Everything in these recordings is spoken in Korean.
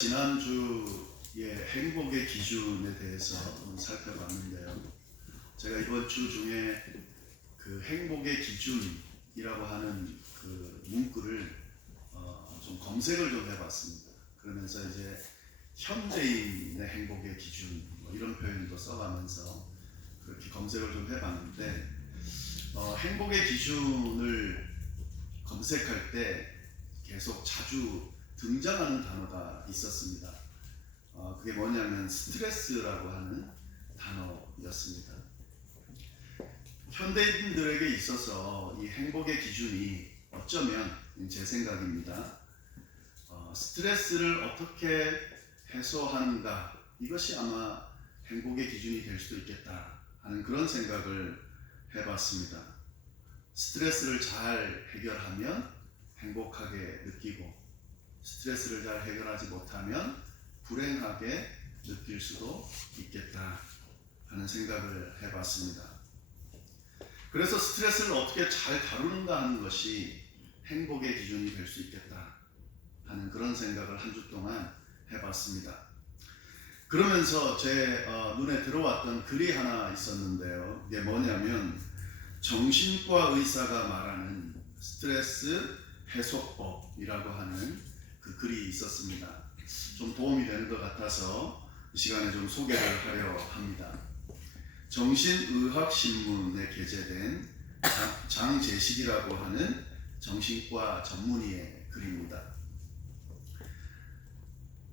지난주에 행복의 기준에 대해서 살펴봤는데요. 제가 이번 주 중에 그 행복의 기준이라고 하는 그 문구를 좀 검색을 좀 해봤습니다. 그러면서 이제 현대인의 행복의 기준 이런 표현도 써가면서 그렇게 검색을 좀 해봤는데 행복의 기준을 검색할 때 계속 자주 등장하는 단어가 있었습니다. 그게 뭐냐면 스트레스라고 하는 단어였습니다. 현대인들에게 있어서 이 행복의 기준이 어쩌면 제 생각입니다. 스트레스를 어떻게 해소하는가, 이것이 아마 행복의 기준이 될 수도 있겠다 하는 그런 생각을 해봤습니다. 스트레스를 잘 해결하면 행복하게 느끼고, 스트레스를 잘 해결하지 못하면 불행하게 느낄 수도 있겠다 하는 생각을 해봤습니다. 그래서 스트레스를 어떻게 잘 다루는가 하는 것이 행복의 기준이 될 수 있겠다 하는 그런 생각을 한 주 동안 해봤습니다. 그러면서 제 눈에 들어왔던 글이 하나 있었는데요. 이게 뭐냐면 정신과 의사가 말하는 스트레스 해소법이라고 하는 그 글이 있었습니다. 좀 도움이 되는 것 같아서 이 시간에 좀 소개를 하려 합니다. 정신의학신문에 게재된 장재식이라고 하는 정신과 전문의의 글입니다.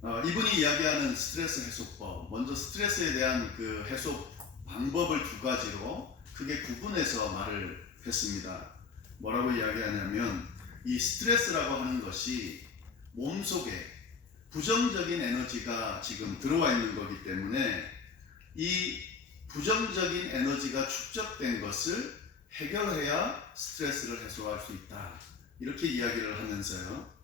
이분이 이야기하는 스트레스 해소법, 먼저 스트레스에 대한 그 해소 방법을 두 가지로 크게 구분해서 말을 했습니다. 뭐라고 이야기하냐면 이 스트레스라고 하는 것이 몸속에 부정적인 에너지가 지금 들어와 있는 거기 때문에 이 부정적인 에너지가 축적된 것을 해결해야 스트레스를 해소할 수 있다. 이렇게 이야기를 하면서요.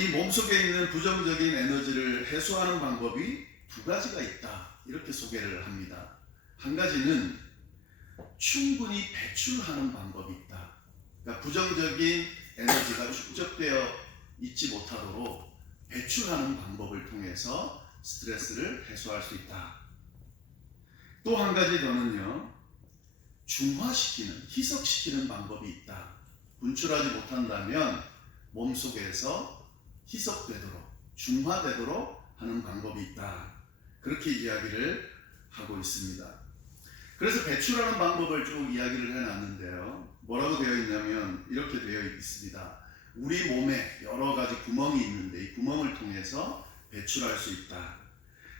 이 몸속에 있는 부정적인 에너지를 해소하는 방법이 두 가지가 있다. 이렇게 소개를 합니다. 한 가지는 충분히 배출하는 방법이 있다. 그러니까 부정적인 에너지가 축적되어 있지 못하도록 배출하는 방법을 통해서 스트레스를 해소할 수 있다. 또 한 가지 더는요, 중화시키는, 희석시키는 방법이 있다. 분출하지 못한다면 몸속에서 희석되도록, 중화되도록 하는 방법이 있다. 그렇게 이야기를 하고 있습니다. 그래서 배출하는 방법을 쭉 이야기를 해놨는데요. 뭐라고 되어 있냐면 이렇게 되어 있습니다. 우리 몸에 여러 가지 구멍이 있는데 이 구멍을 통해서 배출할 수 있다.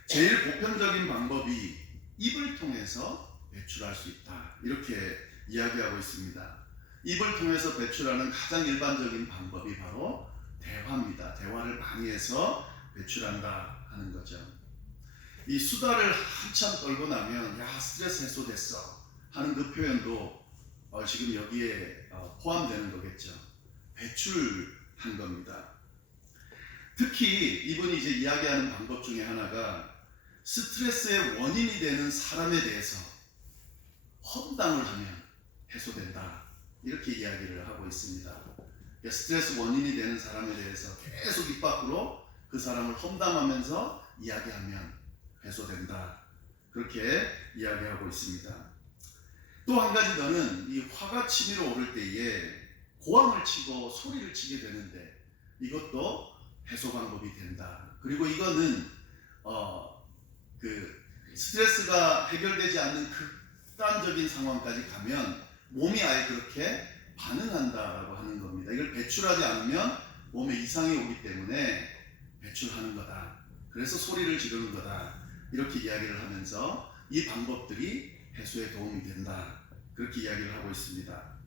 제일 보편적인 방법이 입을 통해서 배출할 수 있다. 이렇게 이야기하고 있습니다. 입을 통해서 배출하는 가장 일반적인 방법이 바로 대화입니다. 대화를 많이 해서 배출한다 하는 거죠. 이 수다를 한참 떨고 나면 야 스트레스 해소됐어 하는 그 표현도 지금 여기에 포함되는 거겠죠. 배출한 겁니다. 특히 이분이 이제 이야기하는 방법 중에 하나가 스트레스의 원인이 되는 사람에 대해서 험담을 하면 해소된다. 이렇게 이야기를 하고 있습니다. 그러니까 스트레스 원인이 되는 사람에 대해서 계속 입 밖으로 그 사람을 험담하면서 이야기하면 해소된다. 그렇게 이야기하고 있습니다. 또 한 가지 더는 이 화가 치밀어 오를 때에 고함을 치고 소리를 치게 되는데 이것도 해소 방법이 된다. 그리고 이거는 그 스트레스가 해결되지 않는 극단적인 상황까지 가면 몸이 아예 그렇게 반응한다라고 하는 겁니다. 이걸 배출하지 않으면 몸에 이상이 오기 때문에 배출하는 거다. 그래서 소리를 지르는 거다. 이렇게 이야기를 하면서 이 방법들이 해소에 도움이 된다. 그렇게 이야기를 하고 있습니다.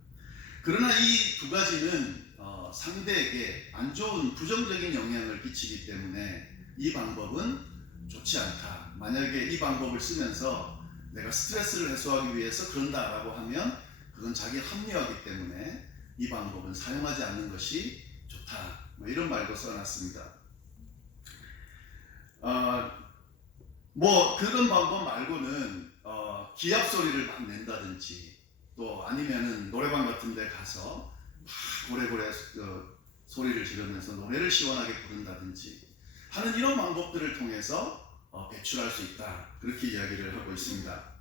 그러나 이 두 가지는 상대에게 안 좋은 부정적인 영향을 끼치기 때문에 이 방법은 좋지 않다. 만약에 이 방법을 쓰면서 내가 스트레스를 해소하기 위해서 그런다라고 하면 그건 자기 합리화이기 때문에 이 방법은 사용하지 않는 것이 좋다. 이런 말도 써놨습니다. 그런 방법 말고는 기합 소리를 막 낸다든지 또 아니면은 노래방 같은 데 가서 막 고래고래 소리를 지르면서 노래를 시원하게 부른다든지 하는 이런 방법들을 통해서 배출할 수 있다. 그렇게 이야기를 하고 있습니다.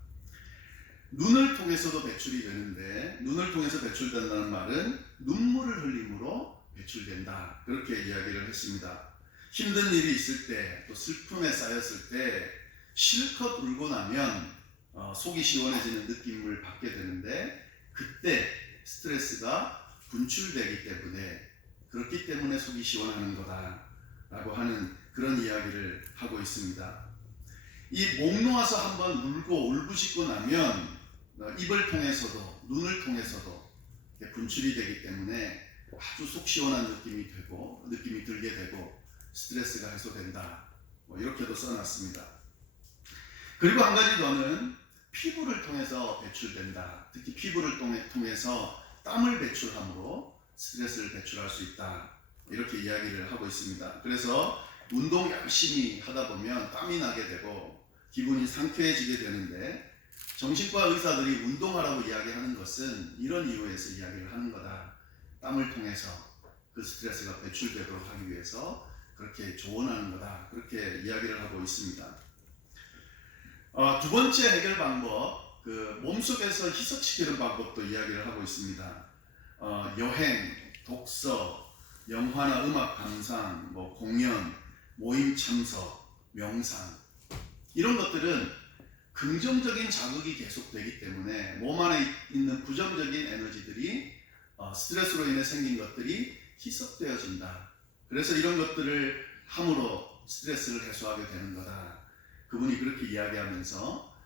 눈을 통해서도 배출이 되는데, 눈을 통해서 배출된다는 말은 눈물을 흘림으로 배출된다. 그렇게 이야기를 했습니다. 힘든 일이 있을 때, 또 슬픔에 쌓였을 때 실컷 울고 나면 속이 시원해지는 느낌을 받게 되는데, 그때 스트레스가 분출되기 때문에, 그렇기 때문에 속이 시원하는 거다 라고 하는 그런 이야기를 하고 있습니다. 이 목 놓아서 한번 울고 울부짖고 나면 입을 통해서도 눈을 통해서도 분출이 되기 때문에 아주 속 시원한 느낌이 들게 되고 스트레스가 해소된다. 이렇게도 써놨습니다. 그리고 한 가지 더는 피부를 통해서 배출된다. 특히 피부를 통해서 땀을 배출함으로 스트레스를 배출할 수 있다. 이렇게 이야기를 하고 있습니다. 그래서 운동 열심히 하다 보면 땀이 나게 되고 기분이 상쾌해지게 되는데, 정신과 의사들이 운동하라고 이야기하는 것은 이런 이유에서 이야기를 하는 거다. 땀을 통해서 그 스트레스가 배출되도록 하기 위해서 그렇게 조언하는 거다. 그렇게 이야기를 하고 있습니다. 두 번째 해결 방법, 몸속에서 희석시키는 방법도 이야기를 하고 있습니다. 여행, 독서, 영화나 음악 감상, 공연, 모임 참석, 명상, 이런 것들은 긍정적인 자극이 계속되기 때문에 몸 안에 있는 부정적인 에너지들이 스트레스로 인해 생긴 것들이 희석되어진다. 그래서 이런 것들을 함으로 스트레스를 해소하게 되는 거다. 그분이 그렇게 이야기하면서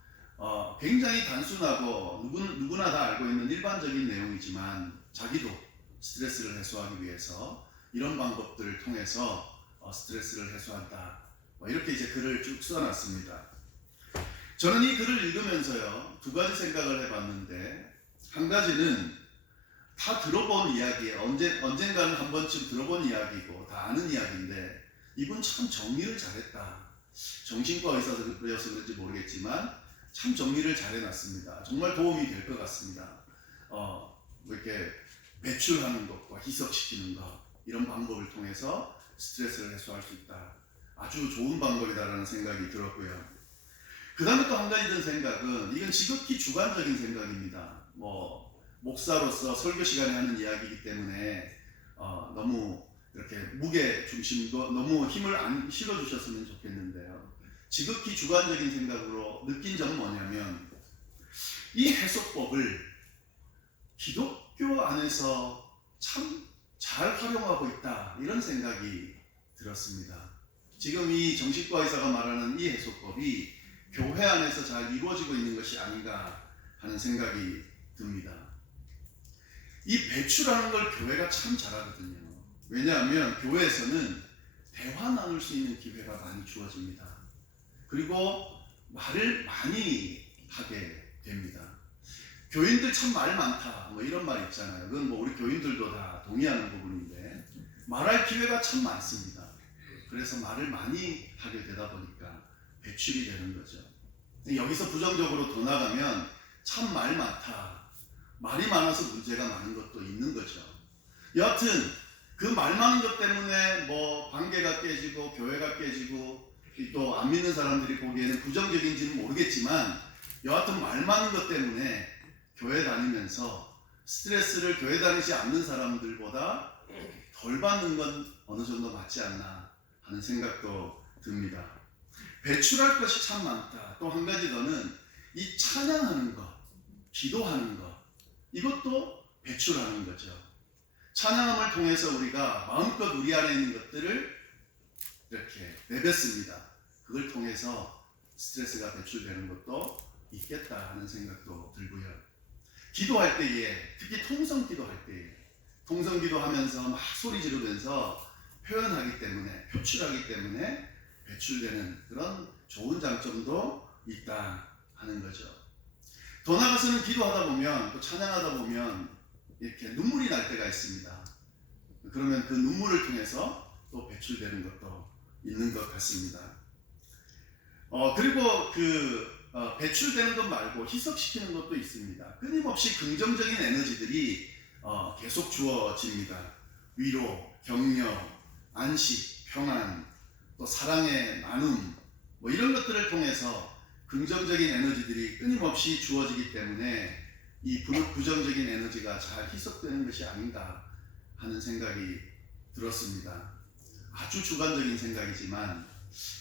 굉장히 단순하고 누구나 다 알고 있는 일반적인 내용이지만, 자기도 스트레스를 해소하기 위해서 이런 방법들을 통해서 스트레스를 해소한다. 이렇게 이제 글을 쭉 써놨습니다. 저는 이 글을 읽으면서요, 두 가지 생각을 해봤는데, 한 가지는 다 들어본 이야기, 언젠가는 한 번쯤 들어본 이야기고 다 아는 이야기인데, 이분 참 정리를 잘했다. 정신과 의사여서 그런지 모르겠지만 참 정리를 잘 해놨습니다. 정말 도움이 될 것 같습니다. 이렇게 배출하는 것과 희석시키는 것, 이런 방법을 통해서 스트레스를 해소할 수 있다. 아주 좋은 방법이다라는 생각이 들었고요. 그 다음에 또 한 가지 든 생각은, 이건 지극히 주관적인 생각입니다. 목사로서 설교 시간에 하는 이야기이기 때문에 너무 이렇게 무게 중심도 너무 힘을 안 실어주셨으면 좋겠는데요. 지극히 주관적인 생각으로 느낀 점은 뭐냐면, 이 해석법을 기독교 안에서 참 잘 활용하고 있다, 이런 생각이 들었습니다. 지금 이 정신과 의사가 말하는 이 해석법이 교회 안에서 잘 이루어지고 있는 것이 아닌가 하는 생각이 듭니다. 이 배출하는 걸 교회가 참 잘하거든요. 왜냐하면 교회에서는 대화 나눌 수 있는 기회가 많이 주어집니다. 그리고 말을 많이 하게 됩니다. 교인들 참 말 많다, 이런 말 있잖아요. 그건 우리 교인들도 다 동의하는 부분인데, 말할 기회가 참 많습니다. 그래서 말을 많이 하게 되다 보니까 배출이 되는 거죠. 여기서 부정적으로 더 나가면 참 말 많다, 말이 많아서 문제가 많은 것도 있는 거죠. 여하튼 그 말 많은 것 때문에 관계가 깨지고 교회가 깨지고 또 안 믿는 사람들이 보기에는 부정적인지는 모르겠지만, 여하튼 말 많은 것 때문에 교회 다니면서 스트레스를 교회 다니지 않는 사람들보다 덜 받는 건 어느 정도 맞지 않나 하는 생각도 듭니다. 배출할 것이 참 많다. 또 한 가지 더는 이 찬양하는 것, 기도하는 것, 이것도 배출하는 거죠. 찬양함을 통해서 우리가 마음껏 우리 안에 있는 것들을 이렇게 내뱉습니다. 그걸 통해서 스트레스가 배출되는 것도 있겠다 하는 생각도 들고요. 기도할 때에, 특히 통성 기도할 때에, 통성 기도하면서 막 소리 지르면서 표현하기 때문에, 표출하기 때문에 배출되는 그런 좋은 장점도 있다 하는 거죠. 더 나아가서는 기도하다 보면, 또 찬양하다 보면 이렇게 눈물이 날 때가 있습니다. 그러면 그 눈물을 통해서 또 배출되는 것도 있는 것 같습니다. 그리고 배출되는 것 말고 희석시키는 것도 있습니다. 끊임없이 긍정적인 에너지들이 계속 주어집니다. 위로, 격려, 안식, 평안, 또 사랑의 나눔, 뭐 이런 것들을 통해서 긍정적인 에너지들이 끊임없이 주어지기 때문에 이 부정적인 에너지가 잘 희석되는 것이 아닌가 하는 생각이 들었습니다. 아주 주관적인 생각이지만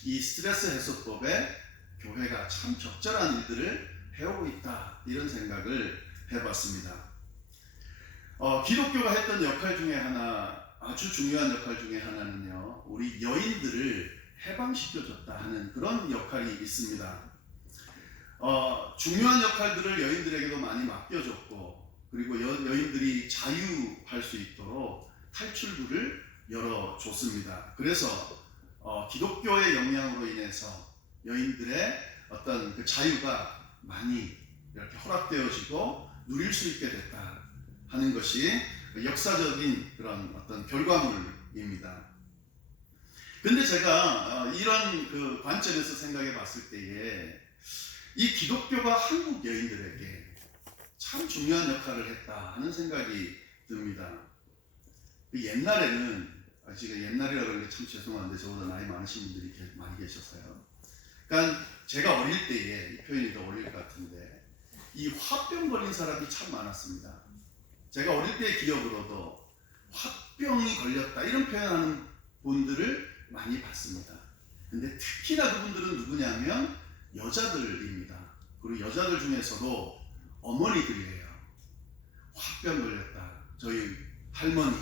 이 스트레스 해소법에 교회가 참 적절한 일들을 해오고 있다, 이런 생각을 해봤습니다. 기독교가 했던 역할 중에 하나, 아주 중요한 역할 중에 하나는요, 우리 여인들을 해방시켜줬다 하는 그런 역할이 있습니다. 중요한 역할들을 여인들에게도 많이 맡겨줬고, 그리고 여인들이 자유할 수 있도록 탈출구를 열어줬습니다. 그래서 기독교의 영향으로 인해서 여인들의 어떤 그 자유가 많이 이렇게 허락되어지고 누릴 수 있게 됐다 하는 것이 역사적인 그런 어떤 결과물입니다. 근데 제가 이런 그 관점에서 생각해 봤을 때에 이 기독교가 한국 여인들에게 참 중요한 역할을 했다 하는 생각이 듭니다. 옛날에는, 지금 옛날이라고 하는 게 참 죄송한데 저보다 나이 많으신 분들이 많이 계셔서요. 그러니까 제가 어릴 때에, 이 표현이 더 어릴 것 같은데, 이 화병 걸린 사람이 참 많았습니다. 제가 어릴 때의 기억으로도 화병이 걸렸다 이런 표현하는 분들을 많이 봤습니다. 근데 특히나 그분들은 누구냐면 여자들입니다. 그리고 여자들 중에서도 어머니들이에요. 화병 걸렸다. 저희 할머니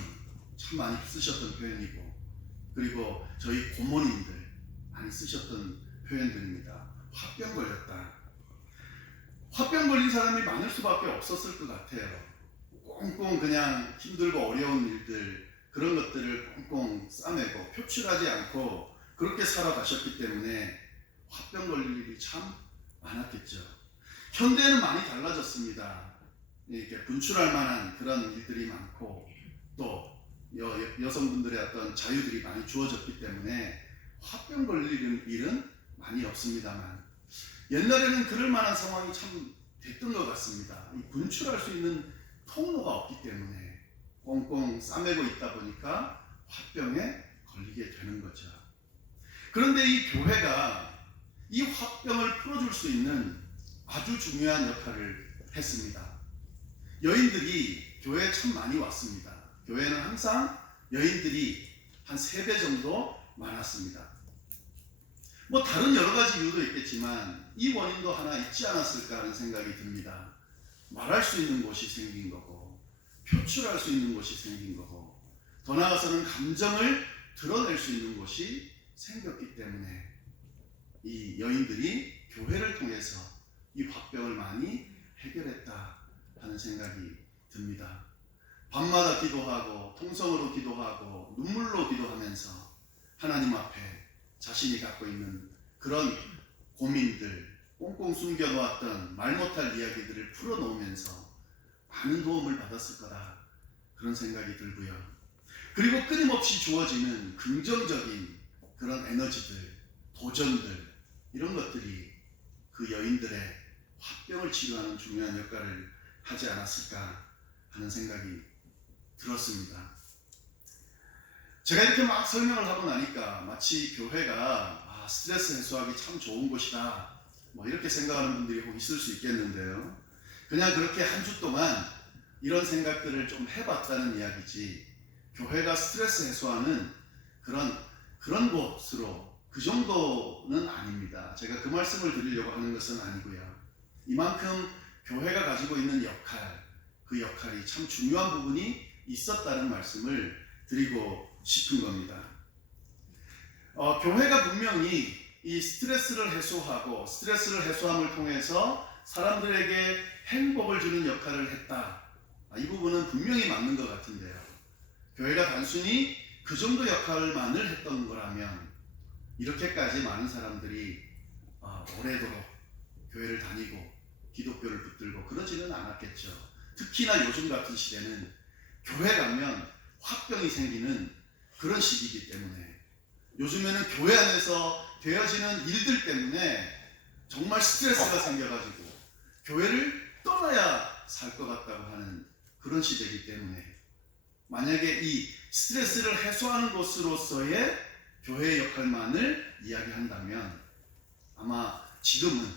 참 많이 쓰셨던 표현이고, 그리고 저희 고모님들 많이 쓰셨던 표현들입니다. 화병 걸렸다. 화병 걸린 사람이 많을 수밖에 없었을 것 같아요. 꽁꽁 그냥 힘들고 어려운 일들, 그런 것들을 꽁꽁 싸매고 표출하지 않고 그렇게 살아가셨기 때문에 화병 걸릴 일이 참 많았겠죠. 현대에는 많이 달라졌습니다. 이렇게 분출할 만한 그런 일들이 많고, 또 여성분들의 어떤 자유들이 많이 주어졌기 때문에 화병 걸릴 일은 많이 없습니다만, 옛날에는 그럴 만한 상황이 참 됐던 것 같습니다. 분출할 수 있는 통로가 없기 때문에 꽁꽁 싸매고 있다 보니까 화병에 걸리게 되는 거죠. 그런데 이 교회가 이 화병을 풀어줄 수 있는 아주 중요한 역할을 했습니다. 여인들이 교회에 참 많이 왔습니다. 교회는 항상 여인들이 한 3배 정도 많았습니다. 뭐 다른 여러 가지 이유도 있겠지만 이 원인도 하나 있지 않았을까 하는 생각이 듭니다. 말할 수 있는 곳이 생긴 거고, 표출할 수 있는 곳이 생긴 거고, 더 나아가서는 감정을 드러낼 수 있는 곳이 생겼기 때문에 이 여인들이 교회를 통해서 이 화병을 많이 해결했다 하는 생각이 듭니다. 밤마다 기도하고 통성으로 기도하고 눈물로 기도하면서 하나님 앞에 자신이 갖고 있는 그런 고민들, 꽁꽁 숨겨놓았던 말 못할 이야기들을 풀어놓으면서 많은 도움을 받았을 거다, 그런 생각이 들고요. 그리고 끊임없이 주어지는 긍정적인 그런 에너지들, 도전들, 이런 것들이 그 여인들의 화병을 치료하는 중요한 역할을 하지 않았을까 하는 생각이 들었습니다. 제가 이렇게 막 설명을 하고 나니까 마치 교회가 스트레스 해소하기 참 좋은 곳이다, 뭐 이렇게 생각하는 분들이 혹 있을 수 있겠는데요. 그냥 그렇게 한 주 동안 이런 생각들을 좀 해봤다는 이야기지, 교회가 스트레스 해소하는 그런 곳으로, 그 정도는 아닙니다. 제가 그 말씀을 드리려고 하는 것은 아니고요. 이만큼 교회가 가지고 있는 역할, 그 역할이 참 중요한 부분이 있었다는 말씀을 드리고 싶은 겁니다. 교회가 분명히 이 스트레스를 해소하고 스트레스를 해소함을 통해서 사람들에게 행복을 주는 역할을 했다, 이 부분은 분명히 맞는 것 같은데요. 교회가 단순히 그 정도 역할만을 했던 거라면 이렇게까지 많은 사람들이 오래도록 교회를 다니고 기독교를 붙들고 그러지는 않았겠죠. 특히나 요즘 같은 시대는 교회 가면 화병이 생기는 그런 시기이기 때문에, 요즘에는 교회 안에서 되어지는 일들 때문에 정말 스트레스가 생겨가지고 교회를 떠나야 살 것 같다고 하는 그런 시대이기 때문에, 만약에 이 스트레스를 해소하는 곳으로서의 교회의 역할만을 이야기한다면 아마 지금은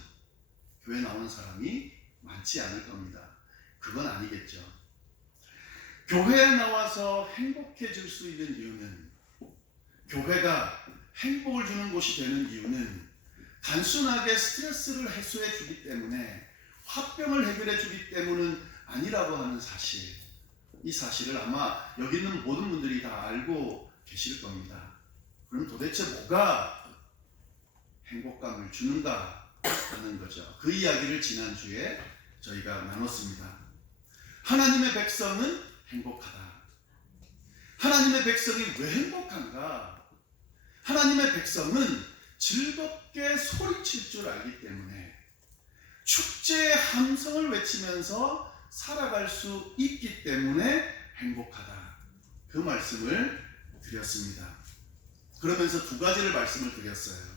교회 나오는 사람이 많지 않을 겁니다. 그건 아니겠죠. 교회에 나와서 행복해질 수 있는 이유는, 교회가 행복을 주는 곳이 되는 이유는 단순하게 스트레스를 해소해 주기 때문에, 화병을 해결해 주기 때문은 아니라고 하는 사실, 이 사실을 아마 여기 있는 모든 분들이 다 알고 계실 겁니다. 그럼 도대체 뭐가 행복감을 주는가 하는 거죠. 그 이야기를 지난주에 저희가 나눴습니다. 하나님의 백성은 행복하다. 하나님의 백성이 왜 행복한가? 하나님의 백성은 즐겁게 소리칠 줄 알기 때문에 축제의 함성을 외치면서 살아갈 수 있기 때문에 행복하다. 그 말씀을 드렸습니다. 그러면서 두 가지를 말씀을 드렸어요.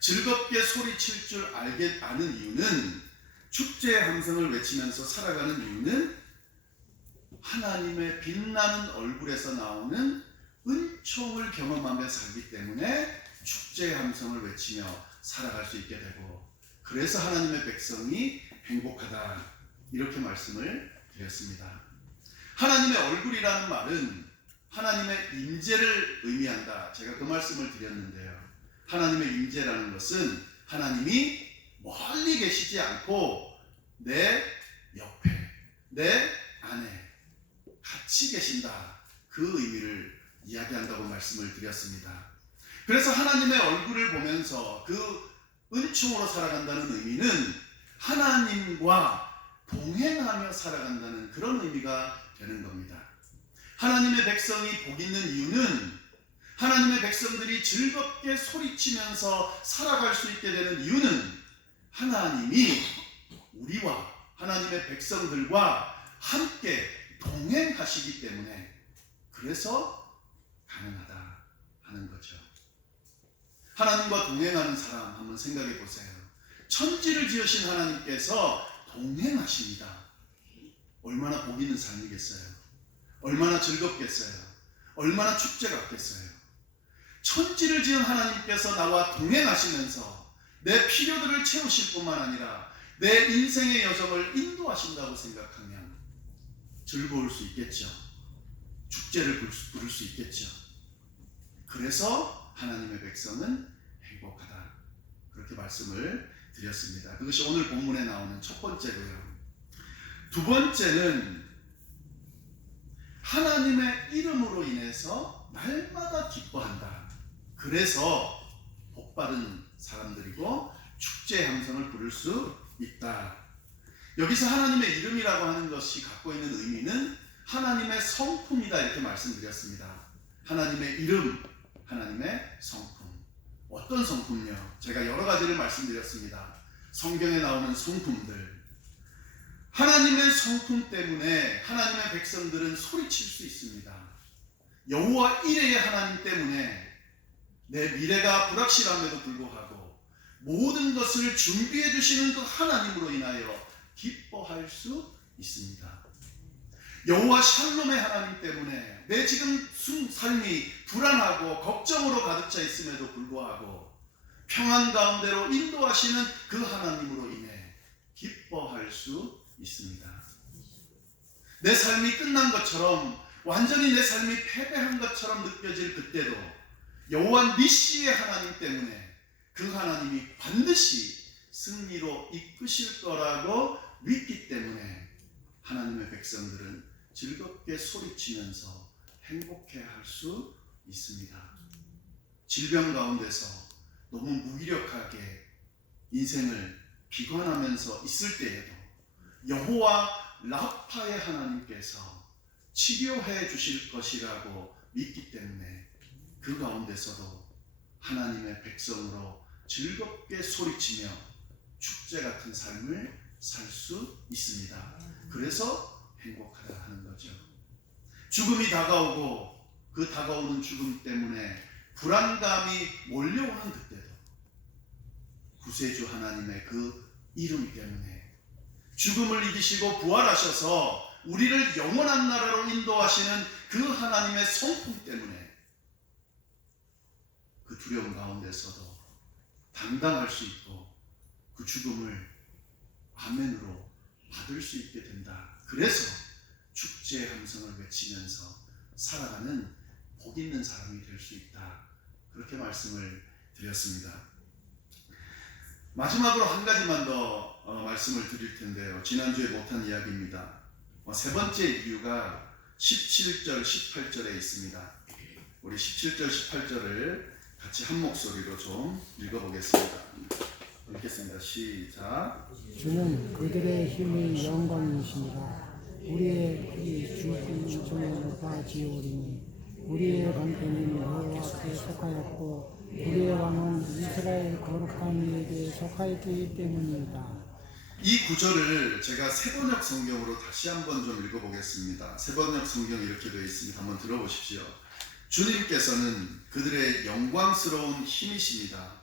즐겁게 소리칠 줄 아는 이유는, 축제의 함성을 외치면서 살아가는 이유는 하나님의 빛나는 얼굴에서 나오는 은총을 경험하며 살기 때문에 축제의 함성을 외치며 살아갈 수 있게 되고, 그래서 하나님의 백성이 행복하다, 이렇게 말씀을 드렸습니다. 하나님의 얼굴이라는 말은 하나님의 임재를 의미한다. 제가 그 말씀을 드렸는데요. 하나님의 임재라는 것은 하나님이 멀리 계시지 않고 내 옆에, 내 안에 같이 계신다, 그 의미를 이야기한다고 말씀을 드렸습니다. 그래서 하나님의 얼굴을 보면서 그 은총으로 살아간다는 의미는 하나님과 동행하며 살아간다는 그런 의미가 되는 겁니다. 하나님의 백성이 복 있는 이유는, 하나님의 백성들이 즐겁게 소리치면서 살아갈 수 있게 되는 이유는 하나님이 우리와 하나님의 백성들과 함께 동행하시기 때문에, 그래서 가능하다 하는 거죠. 하나님과 동행하는 사람 한번 생각해 보세요. 천지를 지으신 하나님께서 동행하십니다. 얼마나 복 있는 삶이겠어요. 얼마나 즐겁겠어요. 얼마나 축제 같겠어요. 천지를 지은 하나님께서 나와 동행하시면서 내 필요들을 채우실 뿐만 아니라 내 인생의 여정을 인도하신다고 생각하면 즐거울 수 있겠죠. 축제를 부를 수 있겠죠. 그래서 하나님의 백성은 행복하다, 그렇게 말씀을 드렸습니다. 그것이 오늘 본문에 나오는 첫 번째고요. 두 번째는 하나님의 이름으로 인해서 날마다 기뻐한다. 그래서 복받은 사람들이고 축제의 함성을 부를 수 있다. 여기서 하나님의 이름이라고 하는 것이 갖고 있는 의미는 하나님의 성품이다, 이렇게 말씀드렸습니다. 하나님의 이름, 하나님의 성품. 어떤 성품요? 제가 여러 가지를 말씀드렸습니다. 성경에 나오는 성품들. 하나님의 성품 때문에 하나님의 백성들은 소리칠 수 있습니다. 여호와 이레의 하나님 때문에 내 미래가 불확실함에도 불구하고 모든 것을 준비해 주시는 그 하나님으로 인하여 기뻐할 수 있습니다. 여호와 샬롬의 하나님 때문에 내 지금 삶이 불안하고 걱정으로 가득 차 있음에도 불구하고 평안 가운데로 인도하시는 그 하나님으로 인해 기뻐할 수 있습니다. 내 삶이 끝난 것처럼, 완전히 내 삶이 패배한 것처럼 느껴질 그때도 여호와 니시의 하나님 때문에 그 하나님이 반드시 승리로 이끄실 거라고 믿기 때문에 하나님의 백성들은 즐겁게 소리치면서 행복해할 수 있습니다. 질병 가운데서 너무 무기력하게 인생을 비관하면서 있을 때에도 여호와 라파의 하나님께서 치료해 주실 것이라고 믿기 때문에 그 가운데서도 하나님의 백성으로 즐겁게 소리치며 축제 같은 삶을 살 수 있습니다. 그래서 행복하다 하는 거죠. 죽음이 다가오고 그 다가오는 죽음 때문에 불안감이 몰려오는 그때도 구세주 하나님의 그 이름 때문에, 죽음을 이기시고 부활하셔서 우리를 영원한 나라로 인도하시는 그 하나님의 성품 때문에 그 두려움 가운데서도 당당할 수 있고 그 죽음을 아멘으로 받을 수 있게 된다. 그래서 축제의 함성을 외치면서 살아가는 복 있는 사람이 될 수 있다. 그렇게 말씀을 드렸습니다. 마지막으로 한 가지만 더 말씀을 드릴 텐데요. 지난주에 못한 이야기입니다. 세 번째 이유가 17절, 18절에 있습니다. 우리 17절, 18절을 같이 한 목소리로 좀 읽어보겠습니다. 읽겠습니다. 시작. 주는 그들의 힘이 영광이시니라. 우리의 이 죽은 종을 다 지우리니 우리의 방패는 여호와께 속하였고 우리의 왕은 이스라엘 거룩한 이에게 속하였기 때문이다. 이 구절을 제가 세번역 성경으로 다시 한번 좀 읽어보겠습니다. 세번역 성경 이렇게 되어 있습니다. 한번 들어보십시오. 주님께서는 그들의 영광스러운 힘이십니다.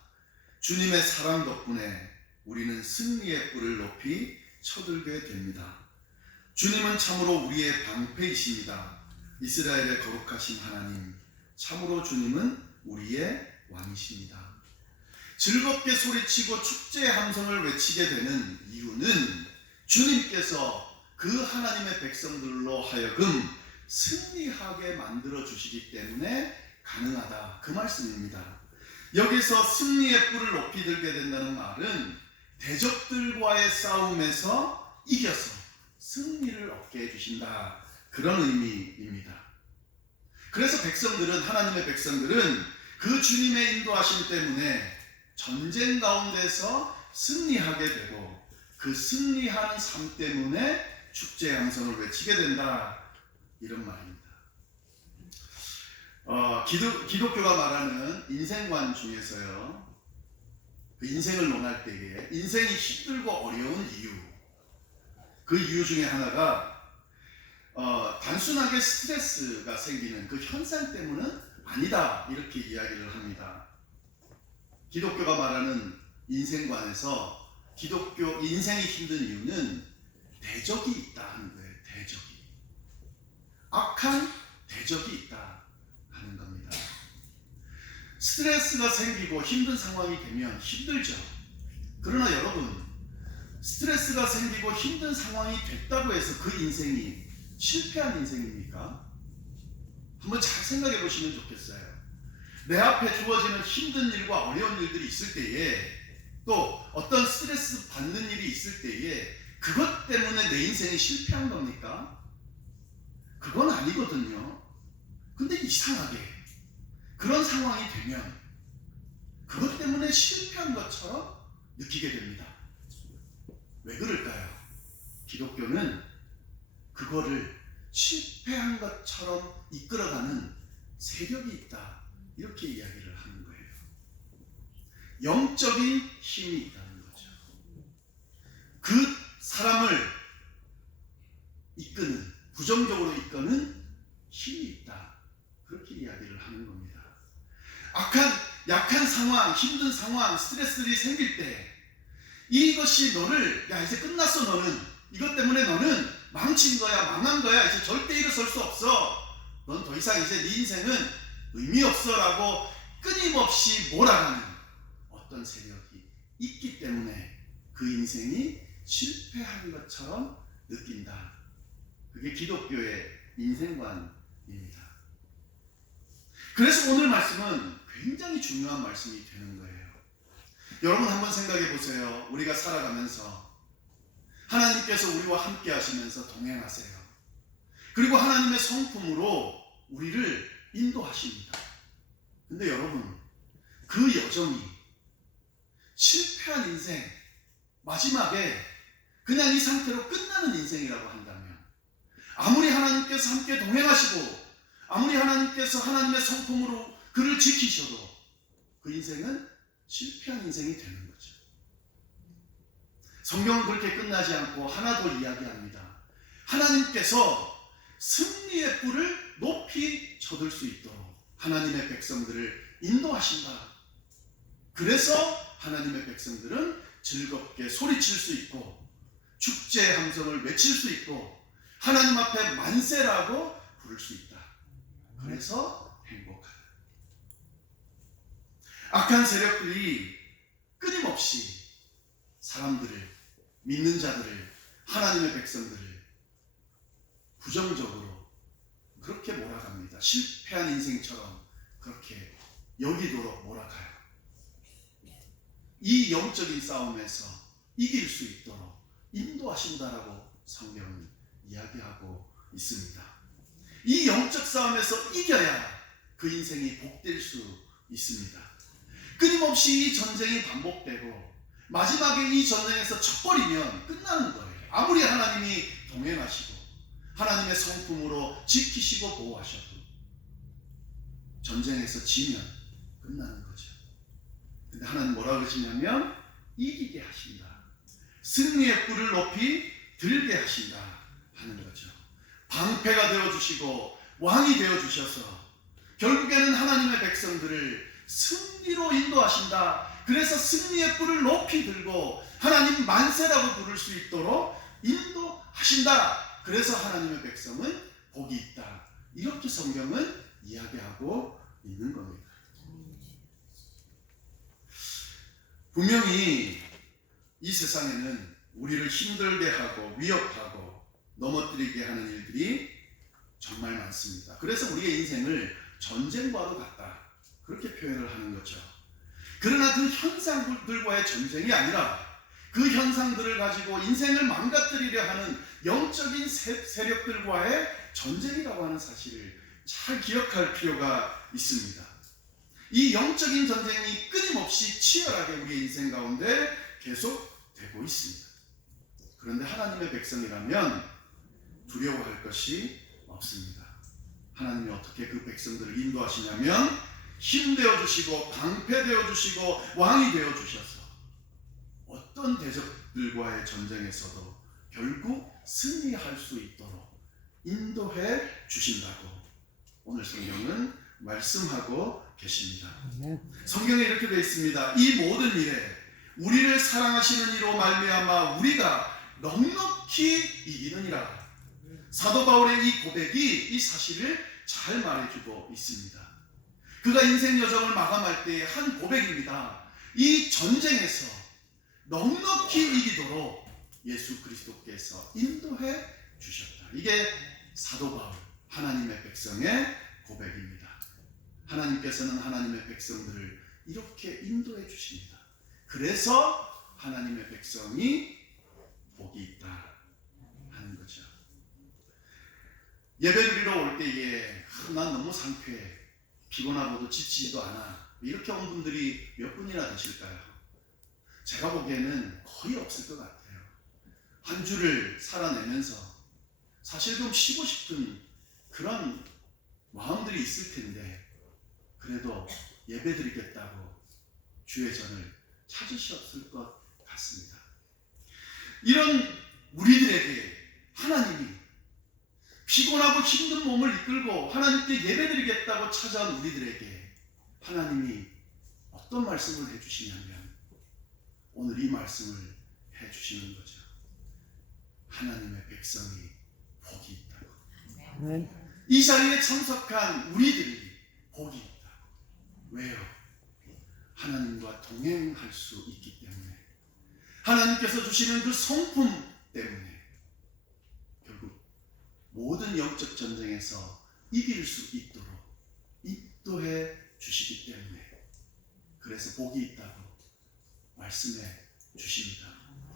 주님의 사랑 덕분에 우리는 승리의 뿔을 높이 쳐들게 됩니다. 주님은 참으로 우리의 방패이십니다. 이스라엘의 거룩하신 하나님, 참으로 주님은 우리의 왕이십니다. 즐겁게 소리치고 축제의 함성을 외치게 되는 이유는 주님께서 그 하나님의 백성들로 하여금 승리하게 만들어 주시기 때문에 가능하다. 그 말씀입니다. 여기서 승리의 뿔을 높이 들게 된다는 말은 대적들과의 싸움에서 이겨서 승리를 얻게 해주신다. 그런 의미입니다. 그래서 백성들은, 하나님의 백성들은 그 주님의 인도하심 때문에 전쟁 가운데서 승리하게 되고 그 승리하는 삶 때문에 축제의 함성을 외치게 된다. 이런 말입니다. 기독교가 말하는 인생관 중에서요, 그 인생을 논할 때에 인생이 힘들고 어려운 이유, 그 이유 중에 하나가 단순하게 스트레스가 생기는 그 현상 때문은 아니다, 이렇게 이야기를 합니다. 기독교가 말하는 인생관에서 기독교 인생이 힘든 이유는 대적이 있다 하는 거예요. 대적이. 악한 대적이 있다 하는 겁니다. 스트레스가 생기고 힘든 상황이 되면 힘들죠. 그러나 여러분, 스트레스가 생기고 힘든 상황이 됐다고 해서 그 인생이 실패한 인생입니까? 한번 잘 생각해 보시면 좋겠어요. 내 앞에 주어지는 힘든 일과 어려운 일들이 있을 때에, 또 어떤 스트레스 받는 일이 있을 때에 그것 때문에 내 인생이 실패한 겁니까? 그건 아니거든요. 근데 이상하게 그런 상황이 되면 그것 때문에 실패한 것처럼 느끼게 됩니다. 왜 그럴까요? 기독교는 그거를 실패한 것처럼 이끌어가는 세력이 있다, 이렇게 이야기를 하는 거예요. 영적인 힘이 있다는 거죠. 그 사람을 이끄는, 부정적으로 이끄는 힘이 있다, 그렇게 이야기를 하는 겁니다. 약한 상황, 힘든 상황, 스트레스들이 생길 때 이것이 너를, 야 이제 끝났어, 너는 이것 때문에 너는 망친 거야, 망한 거야, 이제 절대 일어설 수 없어, 넌 더 이상 이제 네 인생은 의미 없어 라고 끊임없이 몰아가는 어떤 세력이 있기 때문에 그 인생이 실패한 것처럼 느낀다. 그게 기독교의 인생관입니다. 그래서 오늘 말씀은 굉장히 중요한 말씀이 되는 거예요. 여러분 한번 생각해 보세요. 우리가 살아가면서 하나님께서 우리와 함께 하시면서 동행하세요. 그리고 하나님의 성품으로 우리를 인도하십니다. 근데 여러분, 그 여정이 실패한 인생, 마지막에 그냥 이 상태로 끝나는 인생이라고 한다면, 아무리 하나님께서 함께 동행하시고 아무리 하나님께서 하나님의 성품으로 그를 지키셔도 그 인생은 실패한 인생이 되는 거죠. 성경은 그렇게 끝나지 않고 하나 더 이야기합니다. 하나님께서 승리의 뿔을 높이 쳐들 수 있도록 하나님의 백성들을 인도하신다. 그래서 하나님의 백성들은 즐겁게 소리칠 수 있고 축제의 함성을 외칠 수 있고 하나님 앞에 만세라고 부를 수 있다. 그래서 행복하다. 악한 세력들이 끊임없이 사람들을, 믿는 자들을, 하나님의 백성들을 부정적으로 그렇게 몰아갑니다. 실패한 인생처럼 그렇게 여기도록 몰아가요. 이 영적인 싸움에서 이길 수 있도록 인도하신다라고 성경은 이야기하고 있습니다. 이 영적 싸움에서 이겨야 그 인생이 복될 수 있습니다. 끊임없이 이 전쟁이 반복되고 마지막에 이 전쟁에서 져버리면 끝나는 거예요. 아무리 하나님이 동행하시고 하나님의 성품으로 지키시고 보호하셔도 전쟁에서 지면 끝나는 거죠. 근데 하나님 뭐라고 그러시냐면 이기게 하신다. 승리의 뿔을 높이 들게 하신다 하는 거죠. 방패가 되어주시고 왕이 되어주셔서 결국에는 하나님의 백성들을 승리로 인도하신다. 그래서 승리의 뿔을 높이 들고 하나님 만세라고 부를 수 있도록 인도하신다. 그래서 하나님의 백성은 복이 있다. 이렇게 성경은 이야기하고 있는 겁니다. 분명히 이 세상에는 우리를 힘들게 하고 위협하고 넘어뜨리게 하는 일들이 정말 많습니다. 그래서 우리의 인생을 전쟁과도 같다. 그렇게 표현을 하는 거죠. 그러나 그 현상들과의 전쟁이 아니라 그 현상들을 가지고 인생을 망가뜨리려 하는 영적인 세력들과의 전쟁이라고 하는 사실을 잘 기억할 필요가 있습니다. 이 영적인 전쟁이 끊임없이 치열하게 우리의 인생 가운데 계속되고 있습니다. 그런데 하나님의 백성이라면 두려워할 것이 없습니다. 하나님이 어떻게 그 백성들을 인도하시냐면 힘되어 주시고 방패되어 주시고 왕이 되어 주셔서 어떤 대적들과의 전쟁에서도 결국 승리할 수 있도록 인도해 주신다고 오늘 성경은 말씀하고 계십니다. 성경에 이렇게 되어 있습니다. 이 모든 일에 우리를 사랑하시는 이로 말미암아 우리가 넉넉히 이기느니라. 사도 바울의 이 고백이 이 사실을 잘 말해주고 있습니다. 그가 인생 여정을 마감할 때의 한 고백입니다. 이 전쟁에서 넉넉히 이기도록 예수 그리스도께서 인도해 주셨다. 이게 사도 바울 하나님의 백성의 고백입니다. 하나님께서는 하나님의 백성들을 이렇게 인도해 주십니다. 그래서 하나님의 백성이 복이 있다 하는 거죠. 예배드리러 올 때에 난 너무 상쾌해, 피곤하고도 지치지도 않아, 이렇게 온 분들이 몇 분이나 되실까요? 제가 보기에는 거의 없을 것 같아요. 한 주를 살아내면서 사실 좀 쉬고 싶은 그런 마음들이 있을 텐데 그래도 예배드리겠다고 주의 전을 찾으셨을 것 같습니다. 이런 우리들에게 하나님이 피곤하고 힘든 몸을 이끌고 하나님께 예배드리겠다고 찾아온 우리들에게 하나님이 어떤 말씀을 해주시냐면 오늘 이 말씀을 해주시는 거죠. 하나님의 백성이 복이 있다고. 이 자리에 참석한 우리들이 복이 있다고. 왜요? 하나님과 동행할 수 있기 때문에, 하나님께서 주시는 그 성품 때문에 결국 모든 영적 전쟁에서 이길 수 있도록 인도해 주시기 때문에, 그래서 복이 있다고 말씀해 주십니다.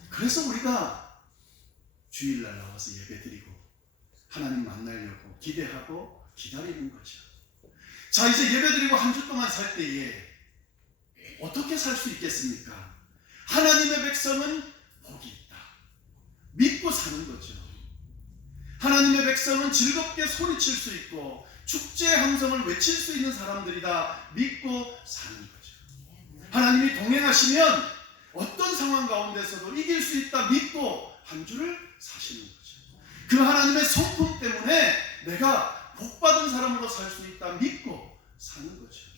그래서 우리가 주일날 나와서 예배드리고 하나님 만나려고 기대하고 기다리는 거죠. 자, 이제 예배드리고 한 주 동안 살 때에 어떻게 살 수 있겠습니까? 하나님의 백성은 복이 있다. 믿고 사는 거죠. 하나님의 백성은 즐겁게 소리칠 수 있고 축제의 함성을 외칠 수 있는 사람들이다. 믿고 사는 거죠. 하나님이 동행하시면 어떤 상황 가운데서도 이길 수 있다. 믿고 한 주를 사시는 거죠. 그 하나님의 성품 때문에 내가 복받은 사람으로 살 수 있다. 믿고 사는 거죠.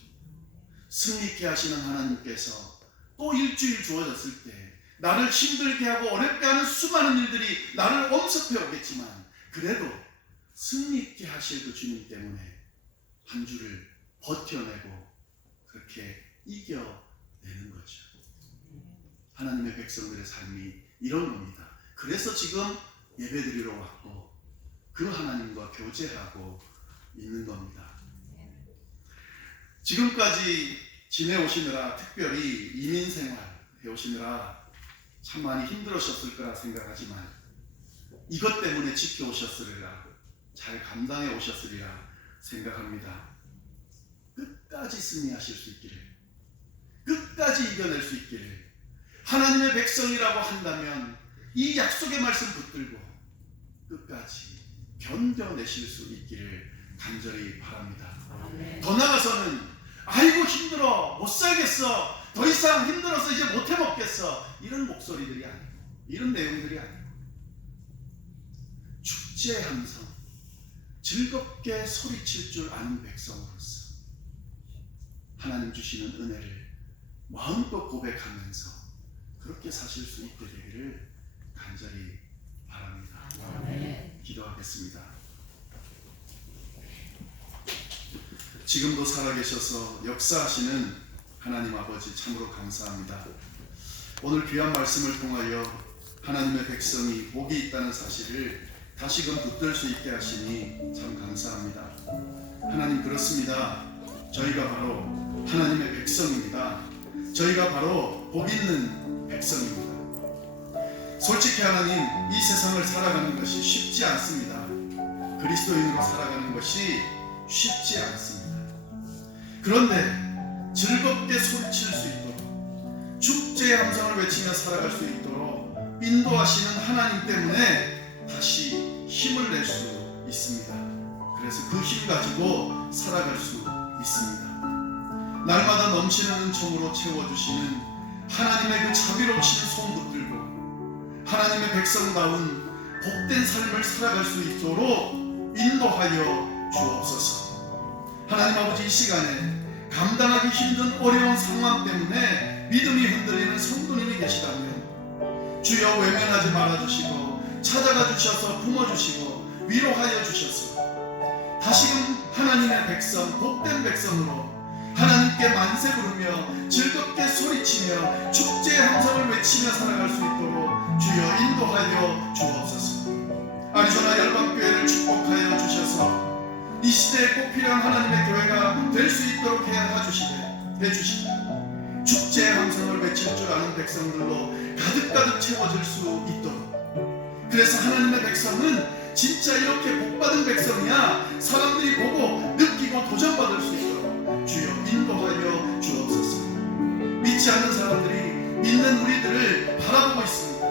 승리케 하시는 하나님께서 또 일주일 주어졌을 때 나를 힘들게 하고 어렵게 하는 수많은 일들이 나를 엄습해 오겠지만 그래도 승리케 하실 그 주님 때문에 한 주를 버텨내고 그렇게 이겨내는 거죠. 하나님의 백성들의 삶이 이런 겁니다. 그래서 지금 예배드리러 왔고 그 하나님과 교제하고 있는 겁니다. 지금까지 지내오시느라, 특별히 이민생활 해오시느라 참 많이 힘들으셨을 거라 생각하지만 이것 때문에 지켜오셨으리라, 잘 감당해 오셨으리라 생각합니다. 끝까지 승리하실 수 있기를, 끝까지 이겨낼 수 있기를, 하나님의 백성이라고 한다면 이 약속의 말씀 붙들고 끝까지 견뎌내실 수 있기를 간절히 바랍니다. 더 나아가서는 아이고 힘들어 못 살겠어, 더 이상 힘들어서 이제 못 해먹겠어, 이런 목소리들이 아니고, 이런 내용들이 아니고, 축제의 함성, 즐겁게 소리칠 줄 아는 백성으로서 하나님 주시는 은혜를 마음껏 고백하면서 그렇게 사실 수 있게 되기를 간절히 바랍니다. 기도하겠습니다. 지금도 살아계셔서 역사하시는 하나님 아버지 참으로 감사합니다. 오늘 귀한 말씀을 통하여 하나님의 백성이 복이 있다는 사실을 다시금 붙들 수 있게 하시니 참 감사합니다. 하나님, 그렇습니다. 저희가 바로 하나님의 백성입니다. 저희가 바로 복 있는 백성입니다. 솔직히 하나님, 이 세상을 살아가는 것이 쉽지 않습니다. 그리스도인으로 살아가는 것이 쉽지 않습니다. 그런데 즐겁게 소리칠 수 있도록, 축제의 함성을 외치며 살아갈 수 있도록 인도하시는 하나님 때문에 다시 힘을 낼 수 있습니다. 그래서 그 힘 가지고 살아갈 수 있습니다. 날마다 넘치는 은총으로 채워주시는 하나님의 그 자비로우신 손 붙들고 하나님의 백성다운 복된 삶을 살아갈 수 있도록 인도하여 주옵소서. 하나님 아버지, 이 시간에 감당하기 힘든 어려운 상황 때문에 믿음이 흔들리는 성도님이 계시다면 주여 외면하지 말아주시고 찾아가 주셔서 품어주시고 위로하여 주셔서 다시금 하나님의 백성, 복된 백성으로 하나님께 만세 부르며 즐겁게 소리치며 축제의 함성을 외치며 살아갈 수 있도록 주여 인도하여 주옵소서. 아리조나 열방교회를 축복하여 주셔서 이 시대에 꼭 필요한 하나님의 교회가 될 수 있도록 해주시되 축제의 함성을 외칠 줄 아는 백성들로 가득가득 채워질 수 있도록, 그래서 하나님의 백성은 진짜 이렇게 복받은 백성이야 사람들이 보고 느끼고 도전받을 수 있도록 주여 인도하여 주옵소서. 믿지 않는 사람들이 믿는 우리들을 바라보고 있습니다.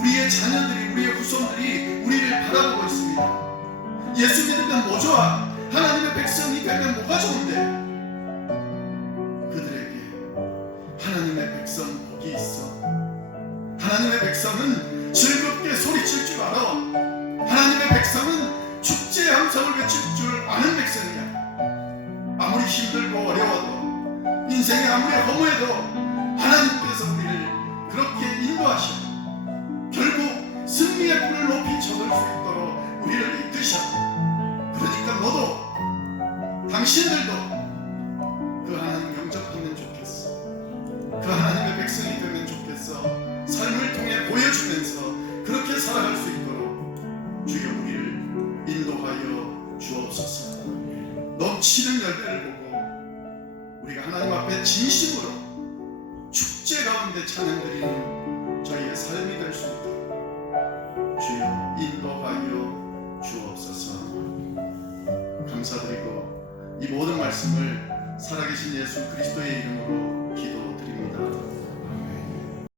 우리의 자녀들이, 우리의 후손들이 우리를 바라보고 있습니다. 예수 믿으면 뭐 좋아? 하나님의 백성이 되면 뭐가 좋은데? 그들에게 하나님의 백성 복이 있어. 하나님의 백성은 즐겁게 소리칠 줄 알아. 하나님의 백성은 축제의 함성을 외칠 줄 아는 백성이야. 아무리 힘들고 어려워도, 인생이 아무리 허무해도 하나님께서 우리를 그렇게 인도하셔 결국 승리의 뿔을 높이 쳐들 수 있도록 우리를 이끄셔. 그러니까 너도, 당신들도 그 하나님 영접하면 좋겠어. 그 하나님의 백성이 되면 좋겠어. 삶을 통해 보여주면서 그렇게 살아갈 수 있도록 주여 우리를 인도하여 주옵소서. 넘치는 열매를 보고 우리가 하나님 앞에 진심으로 축제 가운데 찬양드리는 저희의 삶이 될 수 있도록 주여 인도하여 주옵소서. 감사드리고 이 모든 말씀을 살아계신 예수 그리스도의 이름으로 기도드립니다.